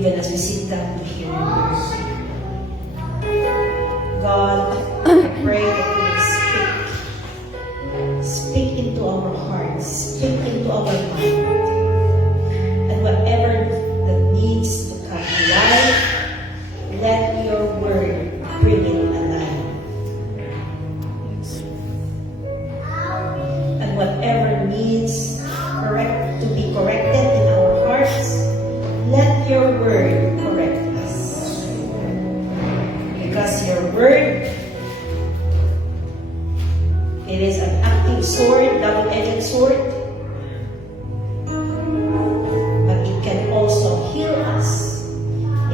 even as we sit down to hear your word. God, I pray that you will speak into our hearts, speak into our mind, and whatever that needs to come to life, let your word bring it alive. And whatever needs to be corrected in our hearts, let your word correct us. Because your word, it is an active sword, double-edged sword, but it can also heal us.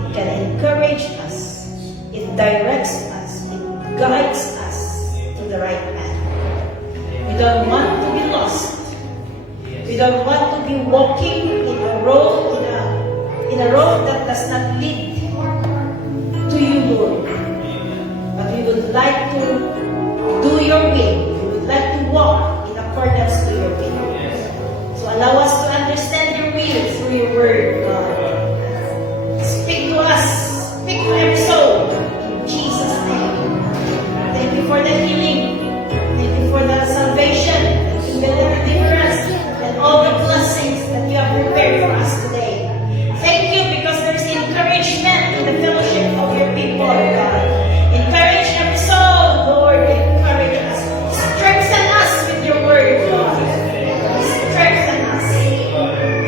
It can encourage us. It directs us. It guides us to the right path. We don't want to be lost. We don't want to be walking in a road, in a road that does not lead to you, Lord. But we would like to do your will. We would like to walk in accordance to your will. So allow us to understand your will through your word, God. Speak to us. Speak to every soul. In Jesus' name. Thank you for the healing. Thank you for the salvation. Thank you for the deliverance. And all the blessings that you have prepared for us today. Thank you because there is encouragement in the fellowship of your people, God. Encourage every soul, Lord. Encourage us. Strengthen us with your word, God. Strengthen us.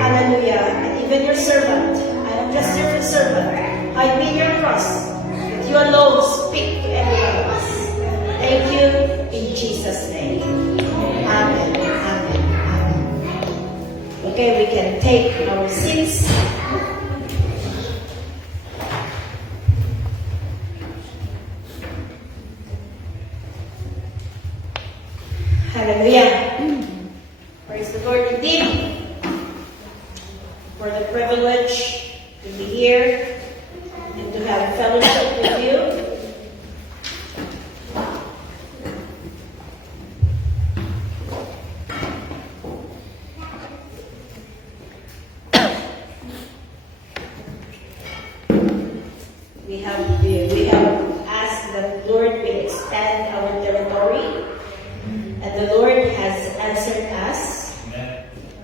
Hallelujah. And even your servant. I am just your servant. Hide me in your cross. That you alone speak to every one of us. Thank you in Jesus' name. Amen. Amen. Amen. Okay, we can take our seats. Hallelujah. Praise the Lord indeed for the privilege to be here and to have fellowship with you. We have asked that the Lord will expand our territory. And the Lord has answered us.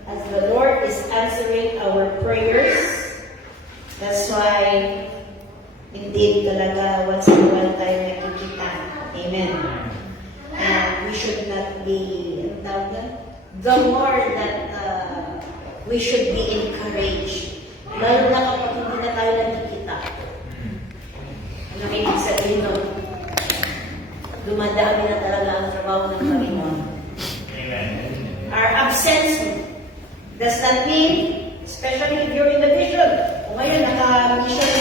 As the Lord is answering our prayers. That's why, indeed, talaga, once in a while tayo nakikita. Amen. And we should not be, the more that we should be encouraged. Lalo na kapag hindi na tayo nakikita. Ano ibig sabihin nun? Dumadami na talaga ang trabaho ng Panginoon. Amen. Our absence does not mean, especially if you're in the vision. O ngayon, naka-mission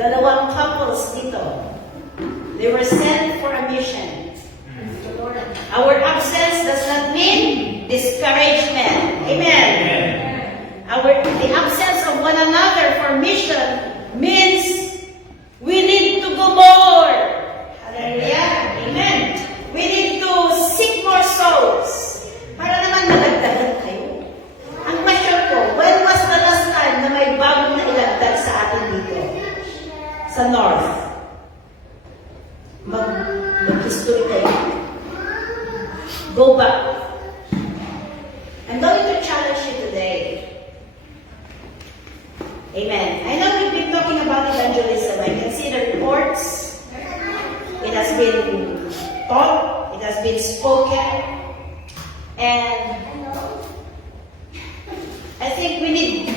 dalawang couples dito. They were sent for a mission. Our absence does not mean discouragement. Amen. The absence of one another for mission means we need to go more. Hallelujah. Amen. We need to seek more souls. Para naman malagdagan kayo. Ang question ko, when was the last time na may bagong na ilagdag sa atin dito? Sa North. Mag-history kayo. Go back. I'm going to challenge you today. Amen. I know we've been talking about evangelism. I can see the reports. It has been taught. It has been spoken. And I think we need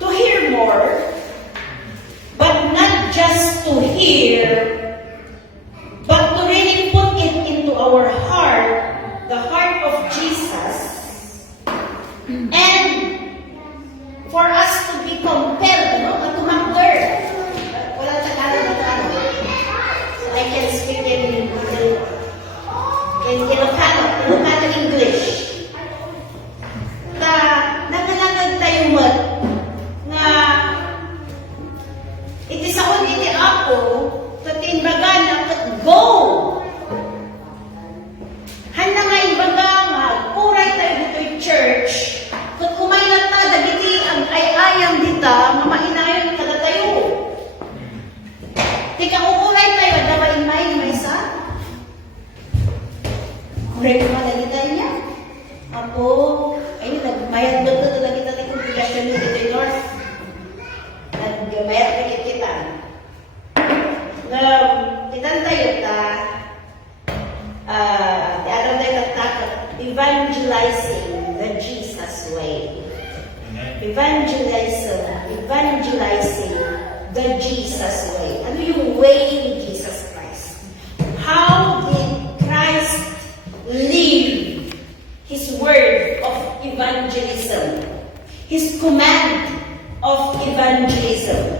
to hear more. But not just to hear, but to really put it into our heart, the heart of Jesus. And for us to be compelled, na tumakder. Wala Tagalog na Tagalog. So I can speak in Ilocano English. Na gamay kita. Na itan tayo ta alam tayo evangelizing the Jesus way. Evangelizing the Jesus way. Ano yung way ni Jesus Christ? How did Christ live His word of evangelism? His command of evangelism.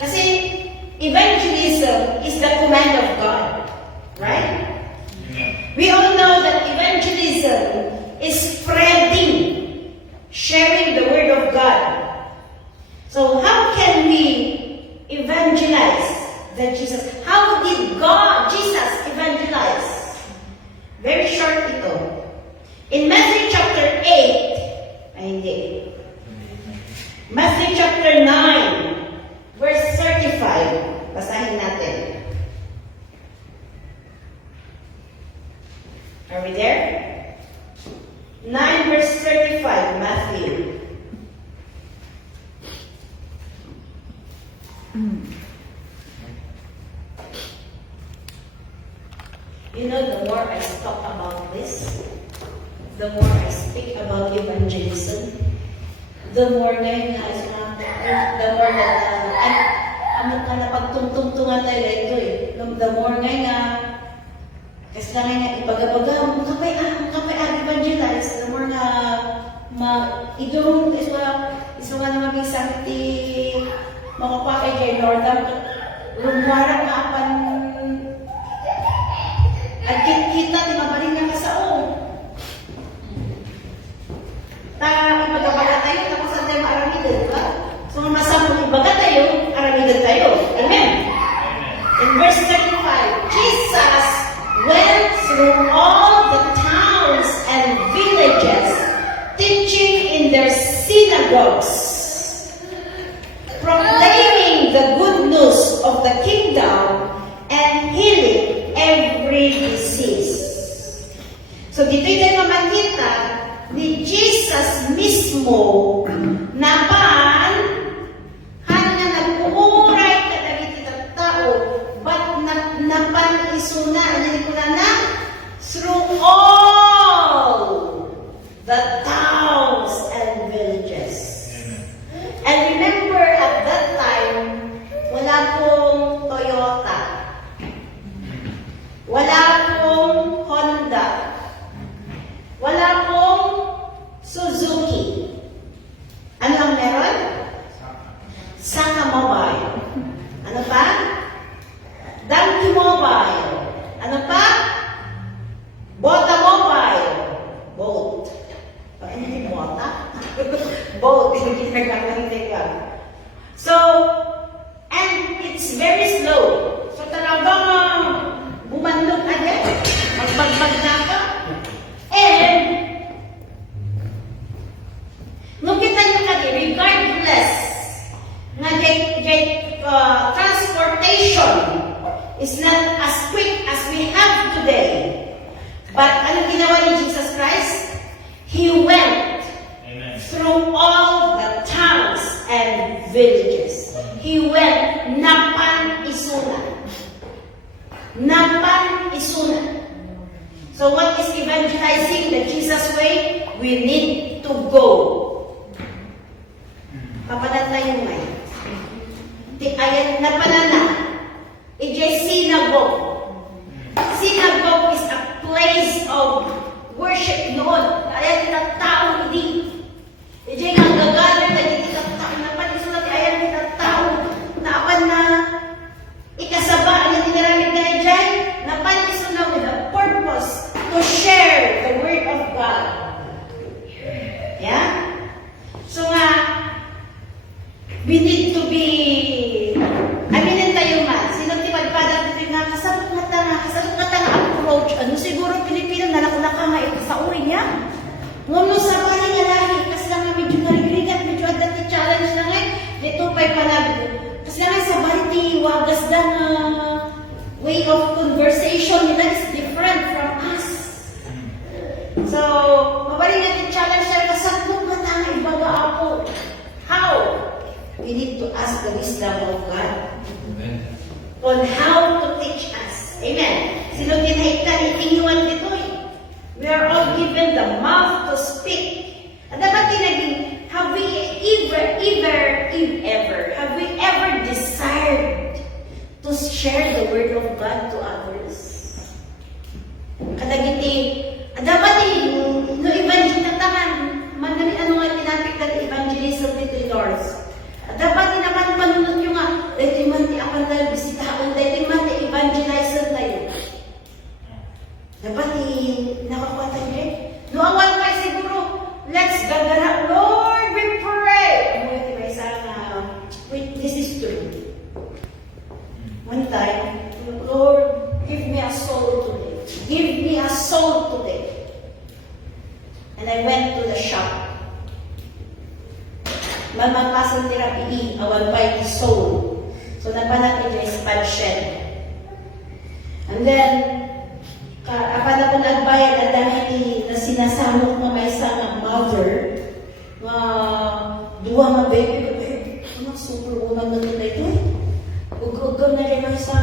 Kasi evangelism is the command of God, right? We all know that evangelism is spreading, sharing the word of God. So how can we evangelize the Jesus? How did Jesus evangelize? Very short ito. In Matthew chapter 8, Matthew chapter 9, verse 35. Basahin natin. Are we there? 9 verse 35, Matthew. You know, the more I talk about this, the more I speak about evangelism, the more na pagtungtungan tayo ito eh. The more kasi nga ibaga-baga, kapay evangelize, the more idong is nga naman isang makapakay kay Northern rumwara nga apan at kita di mabalin nga kasaong. Ibaga-baga tayo, tapos saan tayo maaramidan, diba? So, masamang ibaga tayo, aramidan tayo. Amen? In verse 35, Jesus went through all the towns and villages, teaching in their synagogues, proclaiming the good news of the kingdom and healing every disease. So dito tayo makita ni Jesus mismo na nagpuuray ka dagiti tao, but napan-isuna through all the towns and villages. And remember, at that time, wala pong Toyota, wala pong Honda, wala pong Suzuki. Ano ang meron? Saka Mobile. Ano pa? Donkey Mobile. Ano pa? Bota Mobile. Boat. Hindi Bota? Boat. Hindi nagkakahinti ka. So, and it's very slow. So, talagang bumandok agad. Magbagbag na ka. And, nung kita nyo kagi, regardless na transportation is not as quick as we have today. But ano ginawa ni Jesus Christ? He went through all the towns and villages. He went napan-isuna. Napan-isuna. So what is evangelizing the Jesus way? We need to go. Papadat na yung may. Ayan, napanana. Ijay synagogue. Synagogue is a place of worship noon. Ayan, tinatao hindi. Ijay nga gagalan na hindi tinatao. Napanisulat, ayan, tinatao. Naapan na ikasaba na tinaramid na ijay. Napanisulat with a purpose to share the word of God. Yeah? So nga, we need to be, aminin tayo man, sinagtipagpada natin nga, kasabot nga ta nga approach, ano siguro Pilipino, nalakulaka nga ito sa uri niya. Nguno sa bali nga lahi, kasi lang nga medyo narigrigat, medyo adati challenge na nga, dito pa'y panag, kasi lang sa bali, wagas na way of conversation nila is different from us. So, mabali natin challenge na, kasabot nga ta nga ibaga ako. How? we need to ask the wisdom of God Amen. on how to teach us. Amen. Sino kinahigtan itingiwan dito eh. We are all given the mouth to speak. At dapat tinaging, have we ever desired to share the word of God to others? Kadagiti, dapat no evangelism taman, manali ano nga tinapik na evangelism dito Lords. Dapat naman panunod nyo nga, dahil man ti apan tayo bisitahan, dahil man ti evangelizer tayo. Dapat nakakuha tayo eh. Nuawan tayo siguro, let's gagara, Lord, we pray. Wait, this is true. One time, Lord, give me a soul today. Give me a soul today. And I went to the shop. Mamakasan therapy, awan by the soul. So, napanat ito is expansion. And then, apan ako nagbayad at dahil na sinasamok na may isang mother, duwa nga baby, superwoman na nila ito. Ugam na rin ang sa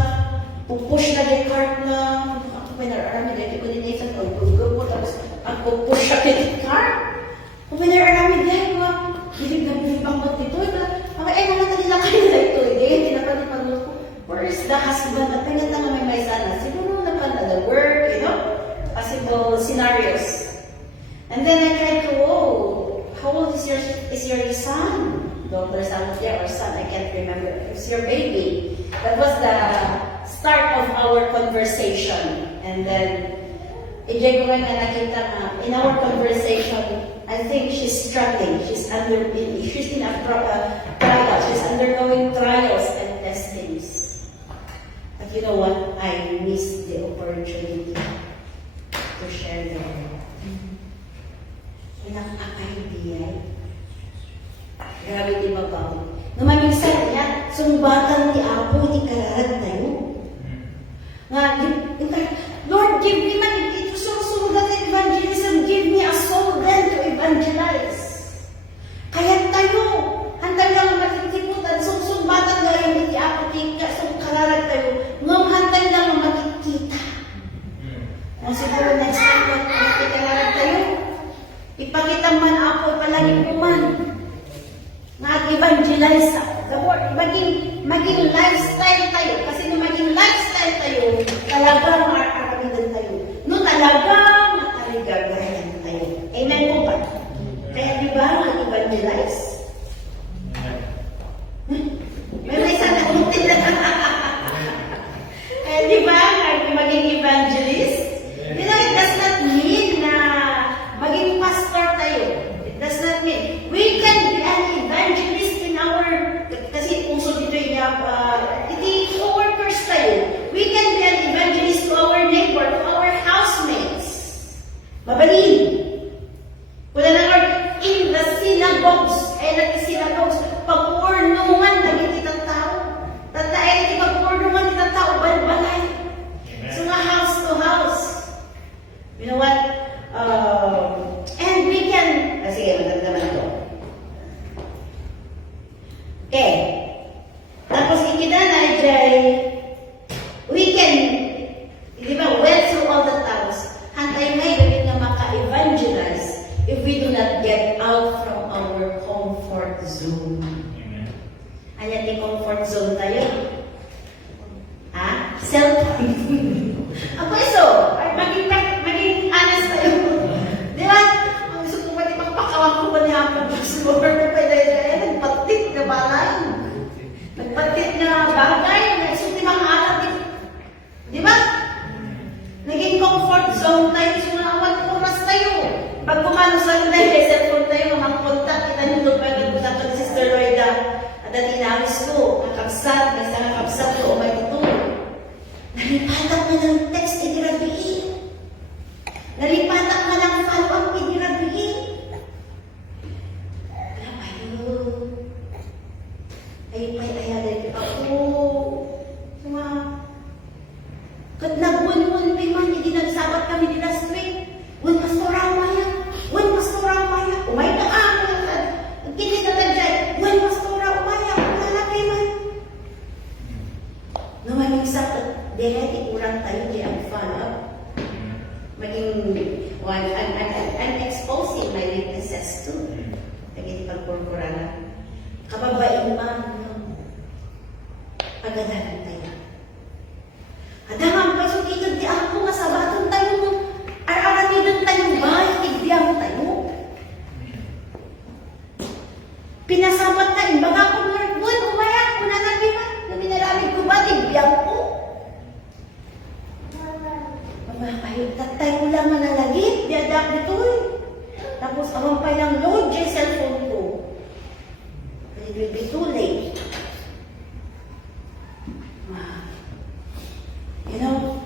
pupush na rin cart na ako pinararami dahil ko din isang ugam mo tapos ang pupush siya rin cart. Kung pinararami dahil ko, bilig na bilig bang ba't ito? Naman nila kayo na ito. Hindi, pinapanipan ko. Where is the husband? At tingin na may sana. Siguro naman the work, possible scenarios. And then I tried to, how old is your son? Daughter, son or son, I can't remember. It's your baby. That was the start of our conversation. And then, ijay ko rin na nakita na, in our conversation, I think she's struggling. She's in a trial. She's undergoing trials and testings. But you know what? I missed the opportunity to share the word. Pinaka-idea. Grabe di ba ba? Naman-minsan niya, sumbatan ni Apo, di kararag tayo. Lord, give me man, ito susunod na evangelism, give me a soul then to evangelize. Kaya tayo, hantay lang makikikutan, sumbatan na yung di Apo, di kararag tayo, ngam hantay lang makikita. Kung siguro next time, di kararag tayo, ipakita man Apo, palagi kuman. Mag-evangelize the word, maging lifestyle tayo. Kasi nung maging lifestyle tayo, talagang makakarabidan tayo. Nung talagang makaligagayan tayo. Amen po ba? Kaya di ba mag-evangelize? May isa na ulitin na. Kaya di ba maging evangelist? You know, it does not mean na maging pastor tayo. It does not mean. We can be an evangelist in our, kasi puso dito yung co-workers tayo. We can be an evangelist to our neighbor, to our housemates. Mabalin. Wala na Lord, in the synagogues, pag-purnungan na kitang tao. Tatay, pag-purnungan kitang tao, balbalay. So nga house to house. You know what? And we can, sige, magandang ito. Okay. Tapos ikinanay, Jay, we can, di ba, went through all the towns. Hantay may gawin na maka-evangelize if we do not get out from our comfort zone. Amen. Ayan, di comfort zone tayo. Ha? Self-confidence. Ako iso, maging honest tayo. Di ba? Ang gusto ko ba, di ba, pakawang ko ba niya ang pag-explore na pwede dyan? Nagpatit na balay. Nagpatit na bagay. Nagsuti mga alat. Di ba? Naging comfort zone tayo. Sunawan oras tayo. Pag kumano sa nila, cellphone tayo, mga kontak, kita nyo pa nagpunta ko ni Sister Roida. At dati inawis ko, kakabsat, nasa kakabsat ko, o may tutulog. Nalipatak na ng text, idirabihin. Nalipatak na ng follow-up, idirabihin. Ay, ako. Suma. Kat nagbuan-buan pa man, hindi nagsabat kami nila straight. Wan pastorang maya. Wan pastorang maya. Umay na ako. Nagkinig na dyan. Wan pastorang maya. kurkurana. Kababain man, agadahan tayo. Adamang pasok ikad di ako nga sabaton tayo mo. Araramidan tayo ba? Igdiyan tayo. Pinasabat na imbaga ko Lord, buwan, umaya, kuna na biman. Naminalamig ko ba? Igdiyan ko. Payutat tayo lang manalagit. Diadak dito eh. Tapos awang pa lang load yung cellphone ko. It will be too late. You know,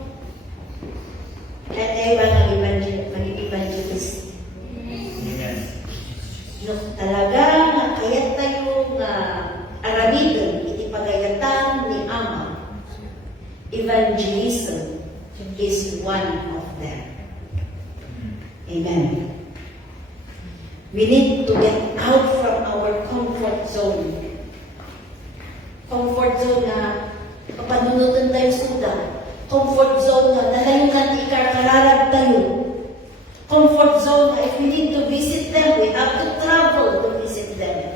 kaya tayo mag-evangelist. Yung talaga nga kaya tayo nga aramidan, itipagayatan ni Ama. Evangelism is one of them. Amen. We need to get out from our comfort zone. Comfort zone na papanunutan tayo suda. Comfort zone na nalayungan ikarararag tayo. Comfort zone na if we need to visit them, we have to travel to visit them.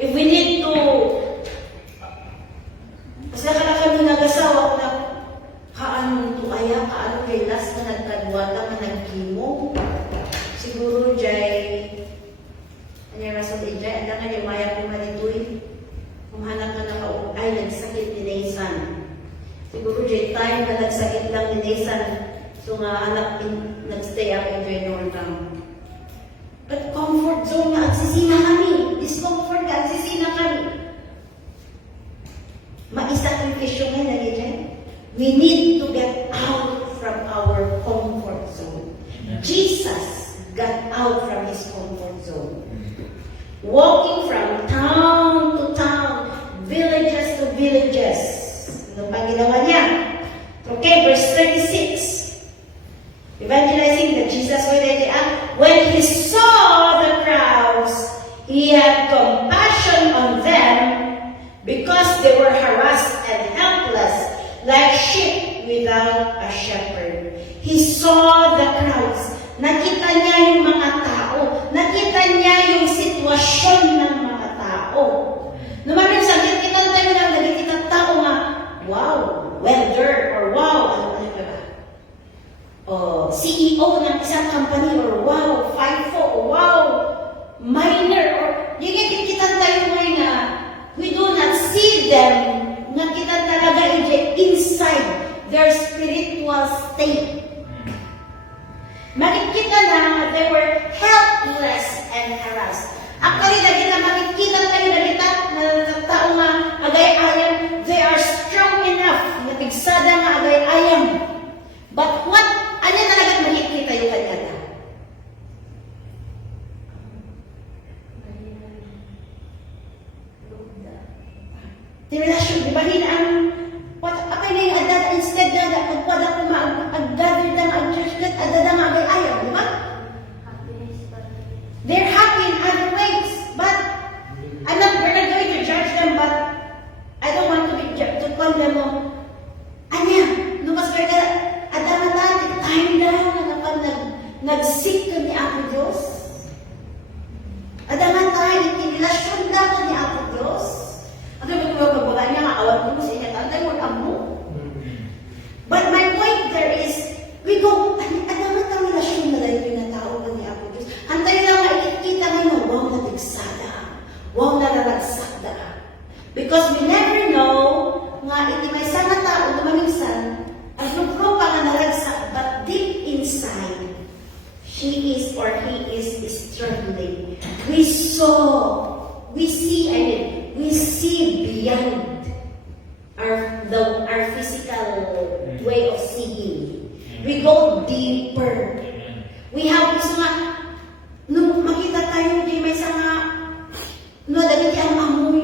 If we need to, kasi na kami nag-asawa na kaano to kaya, kaano kay last na nagkadwata, na nagkimo. Siguro jay, ano yung rason din jay, ang nga yung maya ko manituin. Kumahanap ka na ay nagsakit ni Nathan. Siguro jay time na nagsakit lang ni Nathan. So nga anak, nagstay ako in Northam. But comfort zone na agsisina kami. Discomfort na agsisina kami. Maisakripisyo nga lagi dyan. We need to get out from our comfort zone. Jesus got out from his comfort zone. Walking from town to town, villages to villages. Ano pang ginawa niya? Okay, verse 36. Evangelizing that Jesus when he saw the crowds, he had compassion on them because they were harassed and helpless like sheep without a shepherd. He saw the crowds. Nakita niya yung mga tao. Nakita niya yung sitwasyon ng mga tao. Naman yung sakit, kita tayo lang nagkita tao nga, wow, welder, or wow, ano ba? CEO ng isang company, or wow, FIFO, or wow, miner, or yung kita tayo nga, we do not see them, nga kita talaga inside their spiritual state. Makikita na they were helpless and harassed. Actually, lagi na makikita tayo na kita na tao nga agay-ayam, they are strong enough, natigsada nga agay-ayam. But what? Ano talaga makikita yung kanya? Relasyon, di ba? Hinaan, apay na yung adad, instead na magpada ko mag-gather na mag-church, adad na agay-ayam, di ba? They're happy in other ways, but we're not going to judge them, but I don't want to condemn them. Anya, lumas ka na, adaman natin, time na kapag nag-seek ka ni Apo Diyos. Adaman tayo, relasyon na ka ni Apo Diyos. Ano ba kung magbaga niya nga, awan ko mo sa inyo, tayo mo amo. But my point there is, we go, adaman tayo relasyon na rin yung natao ka ni Apo Diyos. Antay lang nga ikikita ngayon, wow na tigsada, wow na nalagsakda. Because we never know, nga iti may sana tao, dumaminsan, ang lugro pa nga nalagsak, but deep inside, she is or he is struggling. We see beyond our physical way of seeing. We go deeper. We have this nga, nung makita tayo, di may nga, no, dahil ang amoy,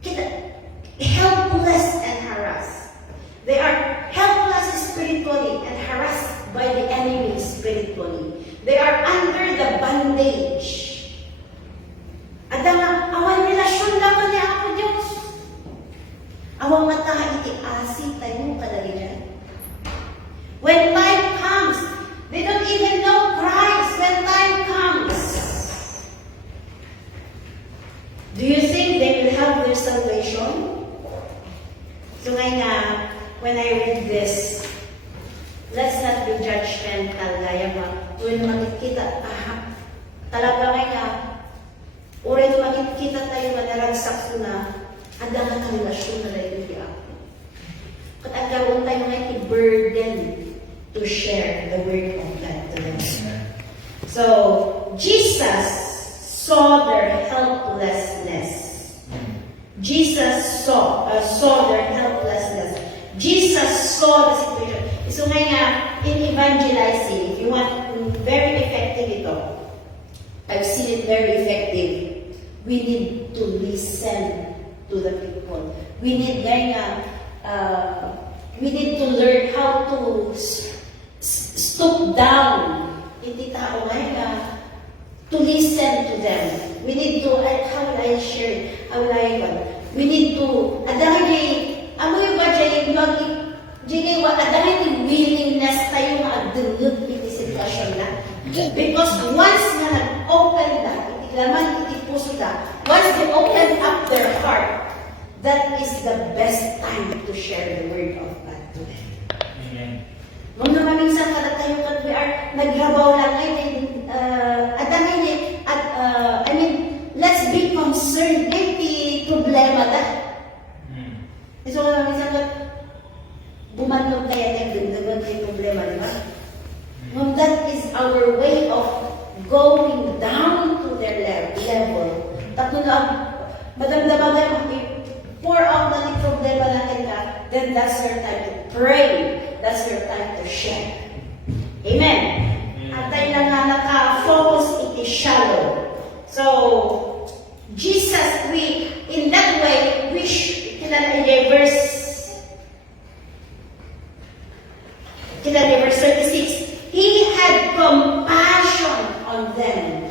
kita, helpless and harassed. They are helpless spiritually and harassed by the enemy spiritually. They are under the bondage. Adang awan relasyon lang ni Apo Diyos. Awang mata iti asi tayo kadalian. When time comes, they don't even know Christ. When talaga nga, oray makikita tayo nga naragsak ko na, ada nga kang relasyon na rin di ako. At agkaroon tayo nga i-burden to share the word of God to them. So, Jesus saw their helplessness. Jesus saw their helplessness. Jesus saw the situation. So nga, in evangelizing, if you want very effective ito, I've seen it very effective. We need to listen to the people. We need to learn how to stoop down. Hindi tao to listen to them. We need to, how will I share it? How will I, we need to, amoy ba dyan, adahil willingness tayo mag-dulog iti sitwasyon na. Because once na nag-open na, iti laman, iti puso na, once they open up their heart, that is the best time to share the word of God to them. Amen. Nung naman minsan kada tayo kad we are nagrabaw lang ngayon, let's be concerned iti problema da. So minsan kad bumanlog kaya tayo dun yung problema, di ba? That is our way of going down to their level. Tatlo lang, madamdamagan, pour out na yung problema natin ka, then that's your time to pray. That's your time to share. Amen. At tayo na nga naka-focus iti shallow. So, Jesus, in that way, verse 36, He had compassion on them.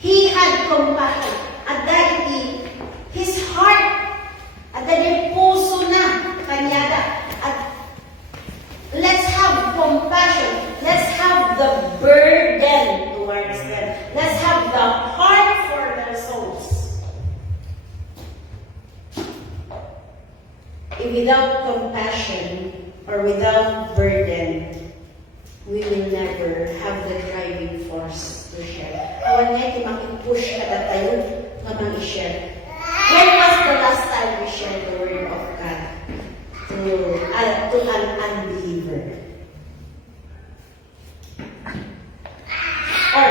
He had compassion. At dahil His heart, at dahil puso na kanyada. At let's have compassion. Let's have the burden towards them. Let's have the heart for their souls. Without compassion or without burden, we will never have the driving force to share. Awan nga iti makipush kada tayo na mag-share. When was the last time we shared the word of God to an unbeliever? Or,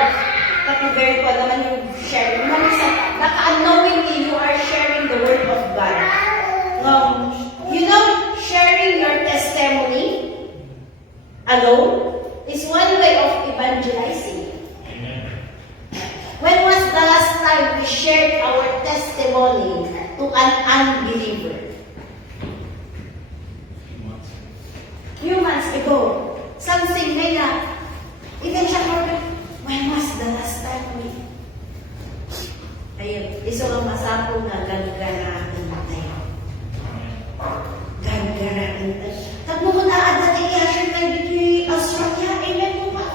very po naman yung sharing. Unknowingly, you are sharing the word of God. Sharing your testimony alone is one way of evangelizing. Amen. When was the last time we shared our testimony to an unbeliever? Few months ago. Something may even siya when was the last time we... Ayun, iso ang masapong na gagaratin tayo. Gagaratin tayo. Tapos mo na i-assure tayo dito Australia. Amen po ba?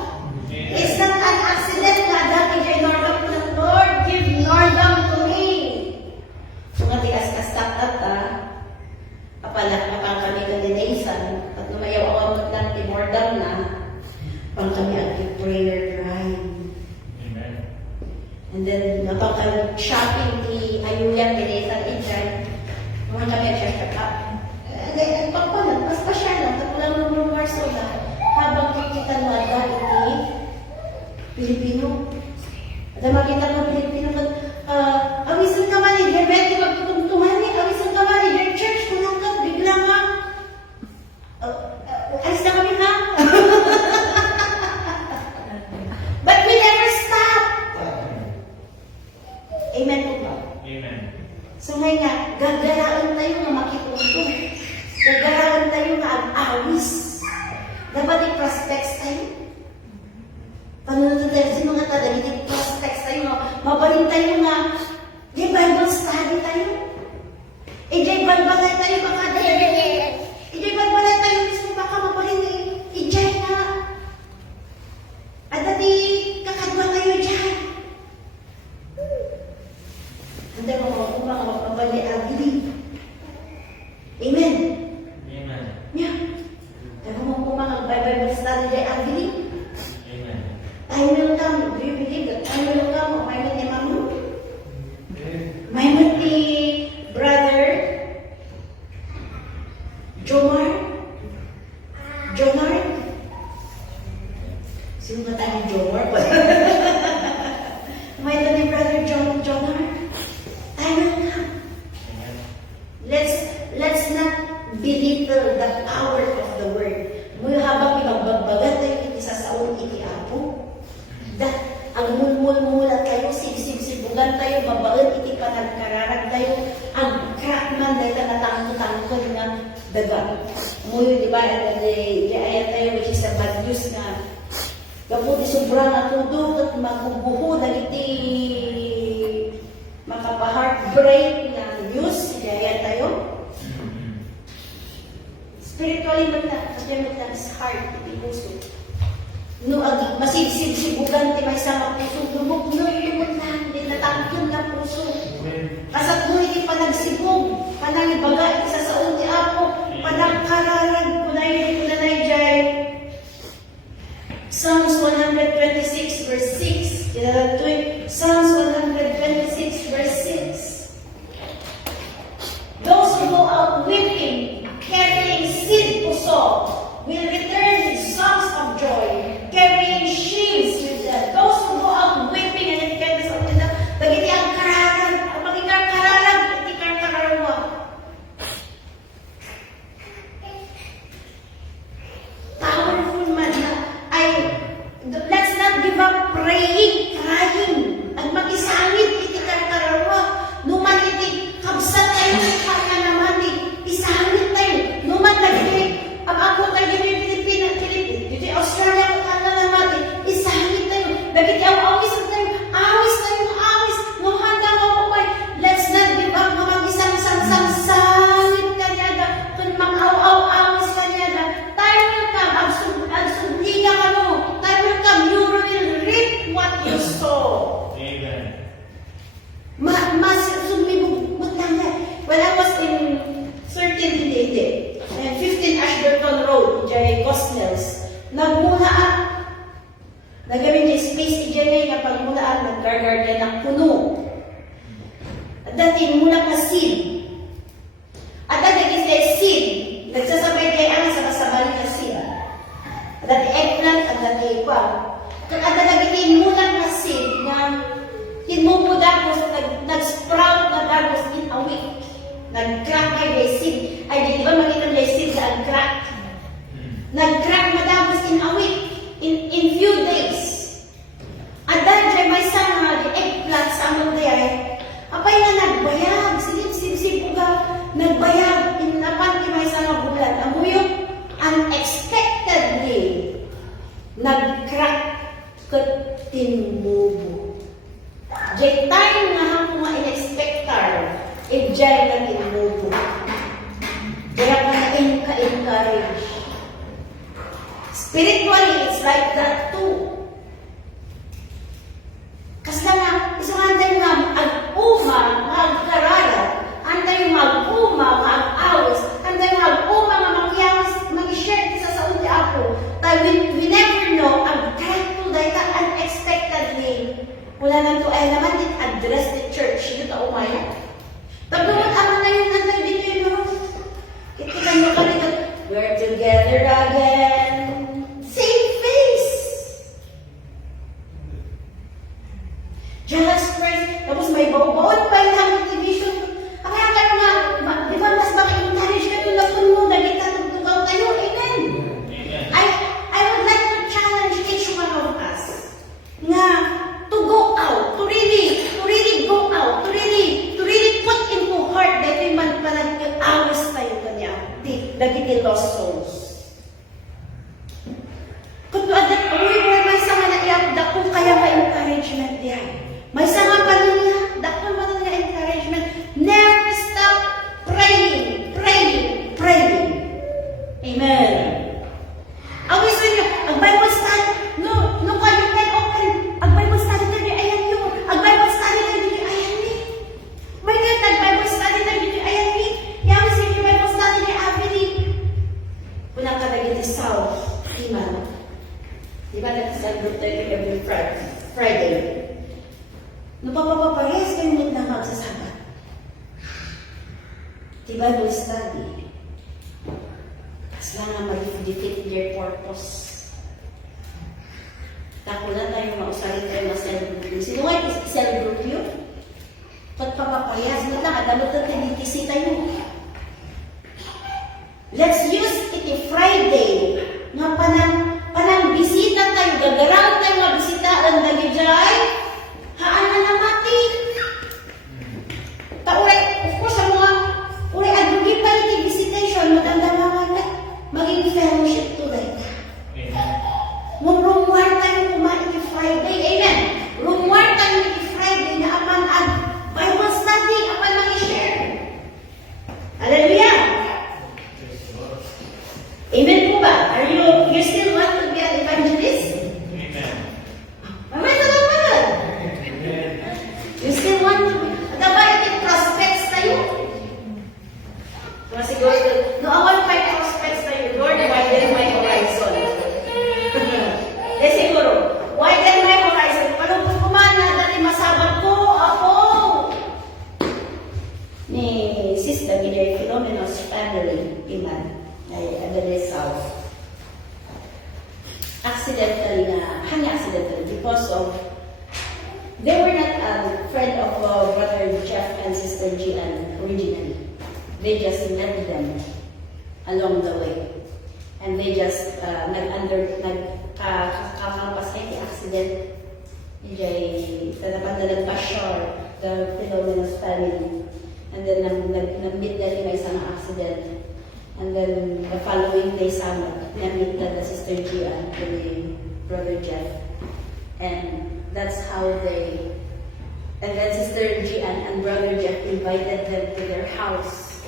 It's not an accident na dati kay Nordam po ng Lord, give Nordam to me. So nga tigas-kastak kapang kami kandinesan, at lumayaw awamot lang kay Nordam na, pang kami ang prayer drive. Amen. And then, napaka-shopping ni Ayuyan, Binesan, Injan. Mga kami at up. Pagpalag, mas pa siya lang, tapos lang ng Marso na, habang kikita mo agad ni Pilipino. At makita mo Pilipino, awisan ka manager, Betty, magtutungtungan ni, awisan ka manager, church, kunangkat, bigla nga. Alis na kami ha? But we never stop. Amen po ba? Amen. So ngayon nga, gagaraan tayo na makitungtong. Gagaraan tayo na ang-awis. Dapat i-prospects tayo. Panunod tayo sa mga tadali, i-prospects tayo. Mabalin tayo na, di Bible study tayo. Bible tayo mga dali. Bible tayo mismo baka mabalin i-jay na. At dati, kakadwa tayo dyan. Hindi mo mapapali ang believe. Amen. Amen. Yeah. Hindi mo Bible study ang believe. Amen. Time will come. Do you believe that time will come agumulmul-mulat tayo, sibsib-sibugan tayo, babaen, iti panagkararag tayo, ang crackman dahil na natangko-tangkol nga daga. Muyo, di ba, di ayat tayo, which is a bad news nga, gapo di sobrang natudot at magubuho, dagiti makapa-heartbreak na news, di ayat tayo. Spiritually, magta sa heart, iti puso. No, masibsib-sibugan, ti may sama puso, lumog, no, ilimot na, hindi natangkyon na puso. Kasat mo, hindi pa nagsibog, panalibaga, iti sa saon ti Apo, panagkararag, kunay jay. Psalms 126 verse 6, Psalms 126 verse 6. Those who go out weeping, carrying sinful salt, will return with songs of joy, carrying sheaves with them. Those who go out weeping and carrying songs with them, bagiti ang kararag, ang magiging-kararag, iti kararwa. Powerful man na, let's not give up praying, crying, at mag-isangit, iti kararwa. Numan iti kabsat tayo, kaya naman, isangit tayo. Numan lagi, ang ako tayo dito Pilipinas, dito Australia, kung ano naman, isangit tayo. Bagiti ang awis tayo, awis. No handa mo ko may, let's not give up, mga mag-isang sangit kanyada, kung mag-aw-aw, awis kanyada. Tayo will come, ang subliga ka no, tayo will come, you will reap what you sow. Amen. Mas sumibog lang. When I was in 15 Ashburton Road, Jay Gosnells, nagmulaan. Nagamin niya space ijay nga pagmulaan, naggargarden ng puno. At dati mula ka seed. At dati kasi seed, nagsasabay kayo ang sabay na seed. At dati eggplant, at dati pa. At dati mula ka seed na hinmupo dagos, nag-sprout na dagos in a week. Nag-crack ay seed. Ay, di ba makita may seed na nag-crack? Nag-crack na dagos in a week. In few days. At dahil may sana, the eggplant sa among dayay, apay na nagbayag, silip-silip ka, nagbayag, inapan may sana bulan. Ang huyok, unexpectedly, nag-crack katimubo. Jay time nga hapong nga in-expectar, jay na tinubo. Kaya ka na-encourage. Spiritually, it's like that too. Kasi nga, isang anday nga, ag-uma, mag-karara, anday mag-uma, mag-awis, anday mag-uma, mag-share sa saudi ako. We never know, ang-crack to dahil ka unexpectedly. Wala nang to ay naman din address the church, yun ta umaya. Pagdunod ako na yung anday dito yun, kitikan nyo ka dito, we're together again. Same face. Just Christ. Tapos may baon pa yung hanggang division. Ang kaya ka nga, di ba mas maka-encourage ka yung lapon mo, dahil katugtugaw tayo. Amen. I would like to challenge each one of us nga to go out, to really go out, to really put into heart that we man panag-awas tayo kanya, dagiti lost souls. Kung adat, may sama na iyak, dakong kaya ka-encouragement diyan. May sama pa niya, dakong man nga encouragement. Never stop praying. Amen. Ang gusto niyo, ang Bible study, no kayo can open. Ang Bible study tayo, ayan nyo. Ang Bible study tayo, ayan ni. May nag-Bible study tayo, ayan ni. Yang sige, Bible study ni Avili. Punang ka na giti South, Iman. Di ba nag-celebrate tayo every Friday? Napapaparehas kayo nit na magsasabat. Di Bible study. Kasi nga mag-defeat their purpose. Tako na tayo mausalit tayo ma-celebrate. Sino nga i-celebrate yun? Pagpapaparehas nit lang, adamot na tinitisi tayo. Let's use it Friday. Nga panang bisita tayo, gagaraw tayo nga bisita ang nagijay. They were not a friend of Brother Jeff and Sister Gian originally. They just met them along the way. And they just nagkakampas ay accident. Ijay, tanapan na nagpa-shore, the Philomena's family. And then nag-meet na rin may isang accident. And then the following day, na-meet na the Sister Gian and Brother Jeff. And that's how and then Sister Gian and Brother Jeff invited them to their house.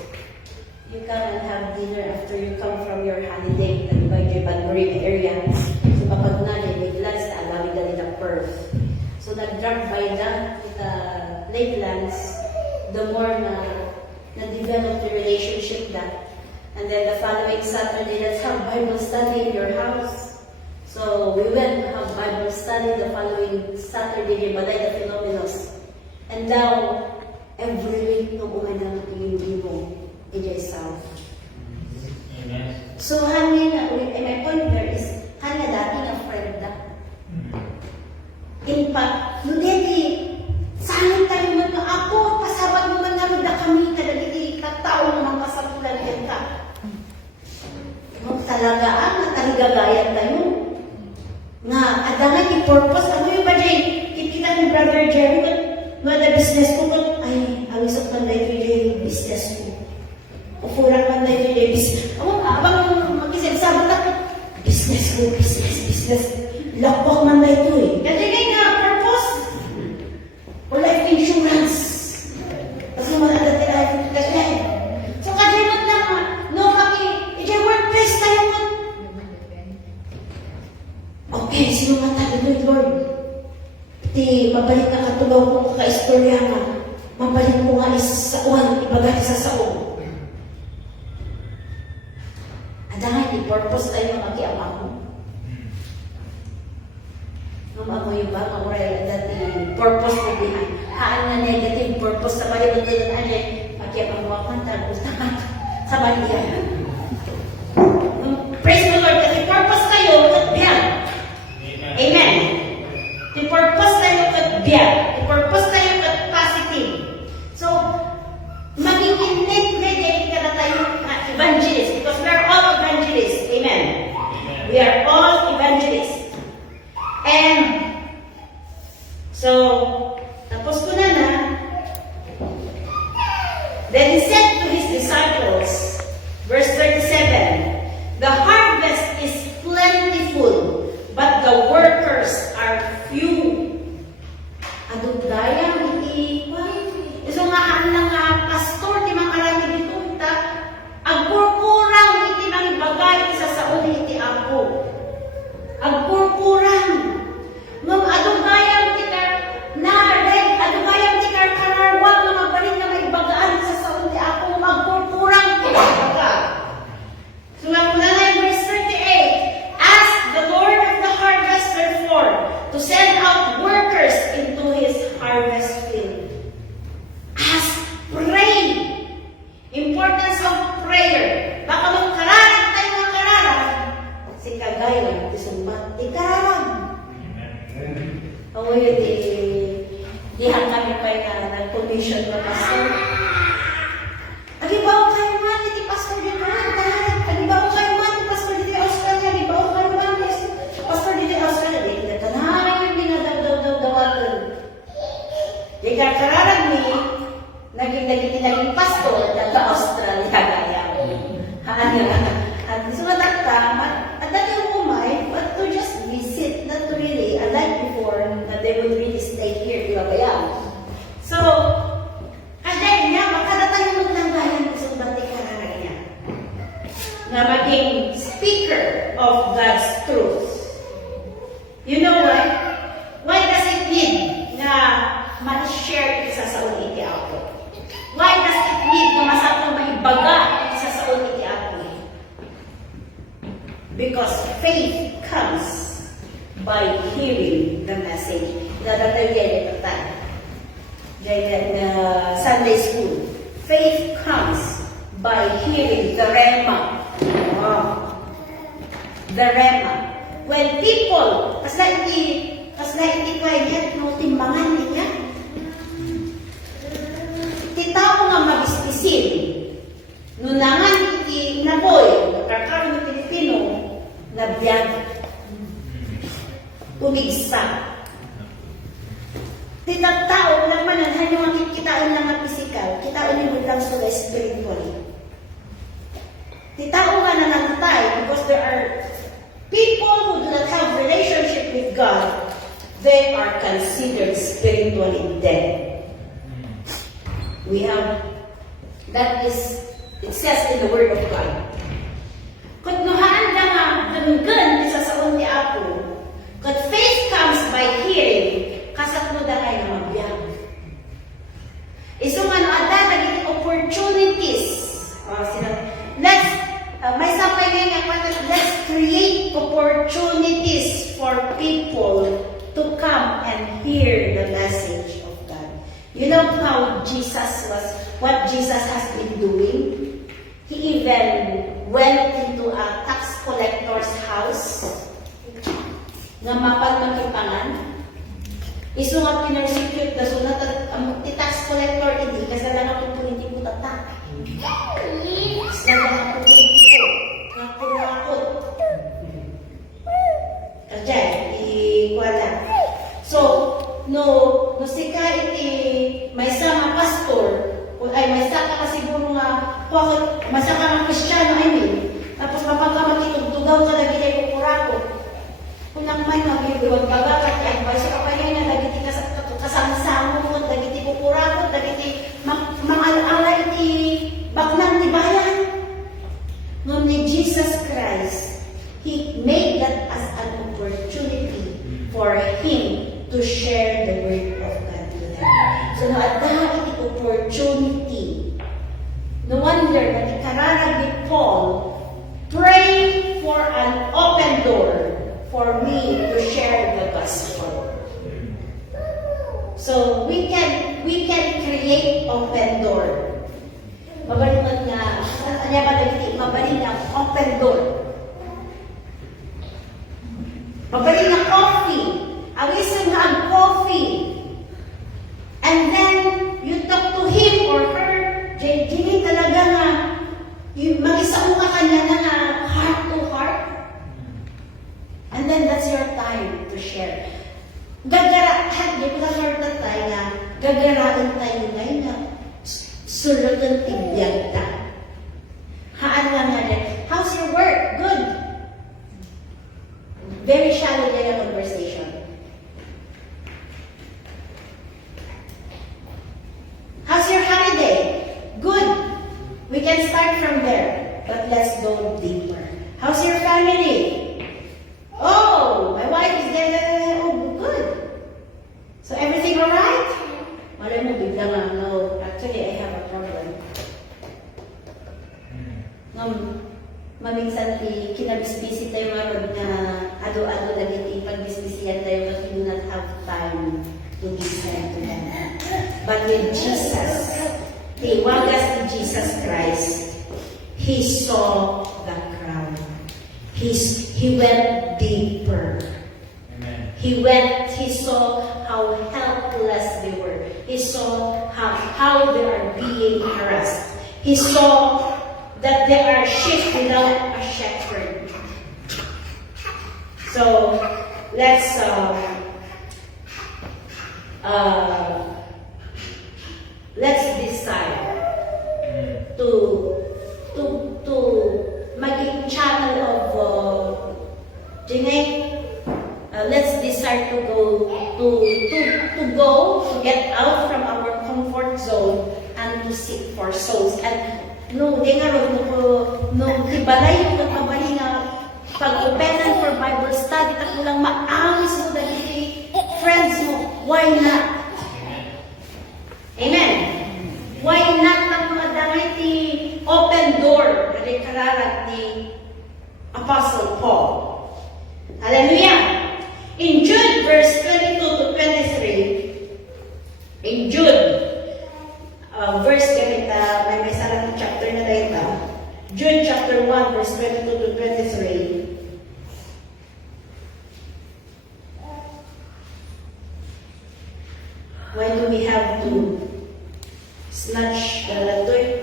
You come and have dinner after you come from your holiday by Banbury area. So kapag na, Lakelands, alawin na nila Perth. So nag-drop by the Lakelands, the more na-develop the relationship that. And then the following Saturday, let's have Bible study in your house. So we went to have Bible study the following Saturday, di Balay the Philomenos. And now, every week, nung umalang libo, Ijay South. Amen. So, my point there is, hanya dati na friend na. In fact, nuditi, saan tayo man ako, pasabat mo man naroon na kami, kadagiti katao naman kasapulan yan ka. Kung talagaan, natarigagayan tayo. Nga, adangan yung purpose. Ano yung ba, Jay? Kikita ni Brother Jerry, nga na business ko, ay, awisok man na yung business ko. Ufuran man na yung business. Abang mag-isip-sabot ako, business ko, business. Lakbak man na ito eh. Kasi nga, purpose. O life insurance. Kasi malala tayo life insurance. So, kasi lang, no, workplace tayo mo. Okay, sino man tayo, Lord? Di, mabalik na katubaw ko ka-istorya nga. Mabalik ko nga sa uwan, ibagay sa sao. Adangan, i-purpose tayo mag-iama ko. Nung ako yung ba, mamuray dati, purpose na behind. Haan na negative purpose sa bali, ba't yun na mag-iama mo ako, tapos na sa bali yan. Praise the Lord, kasi purpose tayo, katbiyan. Amen. The purpose tayo katbiyan. The purpose tayo kat positive. So, maging integrated ka na tayo evangelists because we are all evangelists. Amen. We are all evangelists. And, so, tapos ko na. Then he said to his disciples, verse 37, the harvest is plentiful, but the workers are few. Adong daya, hindi pa. So nga nga pastor, di makarami dito, agkurkurang, iti mang ibagay, isa sa uli, iti ako. Agkurkurang. Ngam adong daya, adong daya, tikar kararwang, na magbalik na may bagaan, isa sa uli, ako, magkurkurang, iti So nga muna na yung verse 38, ask the Lord of the harvest therefore to send out workers into his harvest field. Ask, pray. Importance of prayer. Baka magkararag tayo magkararag. Si kagaya, isumbat, ikararag. O yun, dihan kami pa na nag-commission na pastor. Agibaw kayo man, iti pastor yun man, agibaw kayo man, iti pastor dito Australia, agibaw kayo man, pastor dito Australia, di kinatanahan yung dinadaw-daw-dawatan. Di kararag ni, naging pastor, taga-Australia gaya. At sumatakta, at dati umay, but to just visit, not to really, unlike before, that they would really stay here, di ba ba yan? So, kasi niya, makadatayin mo ng bayan sa batik kararag niya. Na maging speaker of God's truth. You know why? Why does it need na ma-share isa sa ulit ako? Why does it need na masapang maibaga isa sa ulit ako? Because faith comes by hearing the message. Natatagyan ito tayo. Sunday school. Faith comes by hearing the Rema. Wow. The Rema. When people, kasla hindi ko ay no timbangan, Di tao lang man, hanya makikitaon lang ang physical, kitaon ni lang sa spiritually. Di tao nga na namatay because there are people who do not have relationship with God, they are considered spiritually dead. We have, that is, it says in the Word of God. Kung nuhaan na nga, dunggan sa saon ti Apo, kung faith comes by hearing, kasat mo dahil na mabiyag. Iso nga no, ada naging opportunities. May sapay nga nga, let's create opportunities for people to come and hear the message of God. You know how what Jesus has been doing? He even went into a tax collector's house nga mapagmakipangan. Iso nga pinersecute na sunat at ti tax collector hindi kasi lang ako politiko tatak. Lang ako politiko. Nakurakot. Kasi, wala. So, no sika iti may sama pastor, ay may saka ka siguro nga, may saka nga Kristiyano, I mean, tapos mapagkamakitugtugaw ka na ginay kukurakot. Kung nang may magigiwag baga, kaya advice ka pa yan, nagiti kasama-sama mo, nagiti kukurakot, nagiti mga iti baknang ni bayan. Nung ni Jesus Christ, He made that as an opportunity for Him to share the Word of God to them. So, naadda iti opportunity. No wonder that ikararag ni Paul, pray for an open door for me to share the gospel. So we can create open door. Mabalingan nga, ano ba nagiti? Mabaling nga open door. Mabaling nga coffee. Awisan nga ang coffee. And then you talk to him or her. Dili talaga nga mag-isa mo ka kanya na nga heart to heart. And then that's your time to share. Gagara, di ko lang heart na tayo nga, gagarain tayo ngayon na sulutan tibiyag ta. Haan lang nga rin, how's your work? Good. Very shallow din ang conversation. How's your holiday? Good. We can start from there, but let's go deeper. How's your family? Oh, my wife is there. Oh, good. So everything all right? Malay mo, bigla nga, no. Actually, I have a problem. Maminsan kinabisbisi tayo nga na ado-ado naging pagbisbisiyan tayo but we do not have time to listen to them. But with Jesus, tiwagas ni Jesus Christ, He saw the crowd. He went deeper. Amen. He saw how helpless they were. He saw how they are being harassed. He saw that they are sheep without a shepherd. So, let's decide to maging channel of let's decide to get out from our comfort zone and to seek for souls. And no tibalay yung nagpabali nga pag-openan for Bible study at lang maamis mo dahil friends mo, why not? Amen. Why not ang mga dangay ti open door na kararag ni Apostle Paul? Hallelujah! In Jude verse 22 to 23, in Jude verse gamita, may sarang chapter na dahil Jude chapter 1 verse 22 to 23. When do we have to snatch the latoy?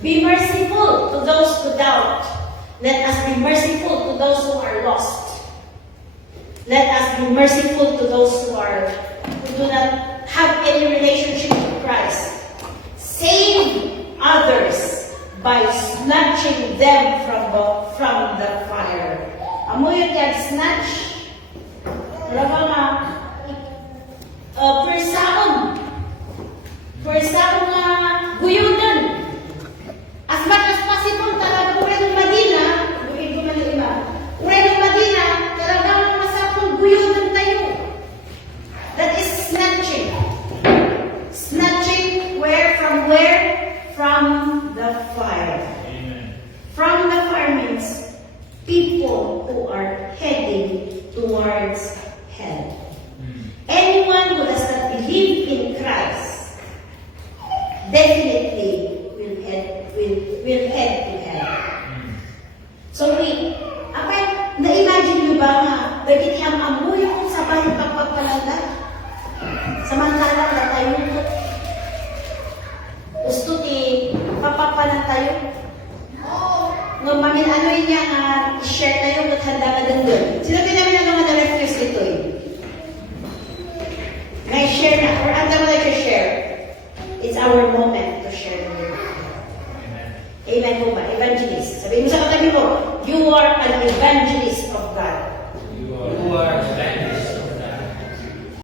Be merciful to those who doubt. Let us be merciful to those who are lost. Let us be merciful to those who do not have any relationship with Christ. Save others by snatching them from the fire. Amo yun kaya snatch. Wala ka nga, per saon nga guyunan. As much as possible, talaga uray ng Madina, buhin ko man yung iba, uray ng Madina, talagang masapong guyunan tayo. That is snatching. Snatching where? From the fire. Amen. From the fire means people who are heading towards hell. Anyone who does not believe in Christ definitely will head to hell. So na-imagine nyo ba nga, bagit ang amoy kung sa bahay pagpagpalala? Samantala na tayo, gusto papapalan tayo. Nga mamin ano yun niya nga, i-share tayo at handa ka din doon. Sino namin ang mga na-refuse dito eh? May share na, or ang dami tayo share. It's our moment to share the word. Amen po ba? Evangelist. Sabihin mo sa katabi mo, you are an evangelist of God. You are